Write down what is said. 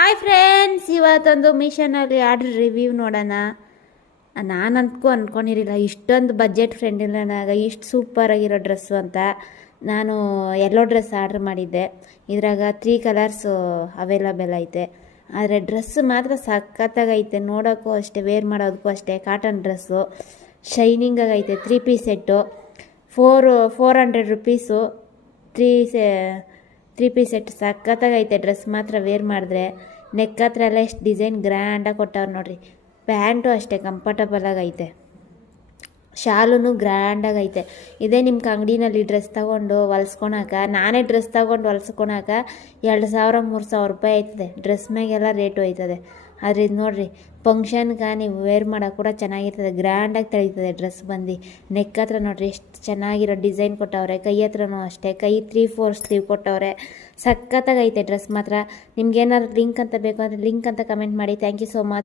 Hi friends, ಇವತ್ತೊಂದು ಮೀಶೋನಲ್ಲಿ order review ನೋಡೋಣ. ನಾನು ಅಂದ್ಕೊಂಡಿರಲಿಲ್ಲ ಇಷ್ಟೊಂದು ಬಜೆಟ್ ಫ್ರೆಂಡ್ಲಿನಾಗ ಇಷ್ಟು ಸೂಪರಾಗಿರೋ ಡ್ರೆಸ್ಸು ಅಂತ. ನಾನು ಎಲ್ಲೋ ಡ್ರೆಸ್ ಆರ್ಡ್ರ್ ಮಾಡಿದ್ದೆ. ಇದ್ರಾಗ 3 ಕಲರ್ಸು ಅವೈಲಬಲ್ ಐತೆ. ಆದರೆ ಡ್ರೆಸ್ಸು ಮಾತ್ರ ಸಖತ್ತಾಗೈತೆ. ನೋಡೋಕ್ಕೂ ಅಷ್ಟೇ, ವೇರ್ ಮಾಡೋದಕ್ಕೂ ಅಷ್ಟೇ. ಕಾಟನ್ ಡ್ರೆಸ್ಸು ಶೈನಿಂಗಾಗೈತೆ. 3 piece set 400 rupees. 3 piece set ಸಖತ್ತಾಗೈತೆ. ಡ್ರೆಸ್ ಮಾತ್ರ ವೇರ್ ಮಾಡಿದ್ರೆ ನೆಕ್ ಹತ್ರ ಎಲ್ಲ ಎಷ್ಟು ಡಿಸೈನ್ ಗ್ರ್ಯಾಂಡಾಗಿ ಕೊಟ್ಟವ್ರು ನೋಡ್ರಿ. ಪ್ಯಾಂಟು ಅಷ್ಟೇ ಕಂಫರ್ಟಬಲ್ ಆಗೈತೆ. ಶಾಲೂ ಗ್ರ್ಯಾಂಡಾಗೈತೆ. ಇದೇ ನಿಮ್ಮ ಅಂಗಡಿನಲ್ಲಿ ಡ್ರೆಸ್ ತೊಗೊಂಡು ಹೊಲ್ಸ್ಕೊಳಕ, ನಾನೇ ಡ್ರೆಸ್ ತೊಗೊಂಡು ಹೊಲ್ಸ್ಕೊಳಕ 2000-3000 ರೂಪಾಯಿ ಆಯ್ತದೆ. ಡ್ರೆಸ್ ಮ್ಯಾಗೆಲ್ಲ ರೇಟು ಹೋಯ್ತದೆ. ಆದರೆ ಇದು ನೋಡಿರಿ, ಫಂಕ್ಷನ್ಗೆ ನೀವು ವೇರ್ ಮಾಡೋಕೆ ಕೂಡ ಚೆನ್ನಾಗಿರ್ತದೆ. ಗ್ರ್ಯಾಂಡಾಗಿ ತೆಳೀತದೆ ಡ್ರೆಸ್ ಬಂದು. ನೆಕ್ ಹತ್ರ ನೋಡಿರಿ ಎಷ್ಟು ಚೆನ್ನಾಗಿರೋ ಡಿಸೈನ್ ಕೊಟ್ಟವ್ರೆ. ಕೈ ಹತ್ರನೂ ಅಷ್ಟೇ, ಕೈ 3/4 ಸ್ಲೀವ್ ಕೊಟ್ಟವ್ರೆ. ಸಖತ್ತಾಗೈತೆ ಡ್ರೆಸ್ ಮಾತ್ರ. ನಿಮ್ಗೇನಾದ್ರು ಲಿಂಕ್ ಅಂತ ಬೇಕು ಅಂದರೆ ಲಿಂಕ್ ಅಂತ ಕಮೆಂಟ್ ಮಾಡಿ. Thank you so much.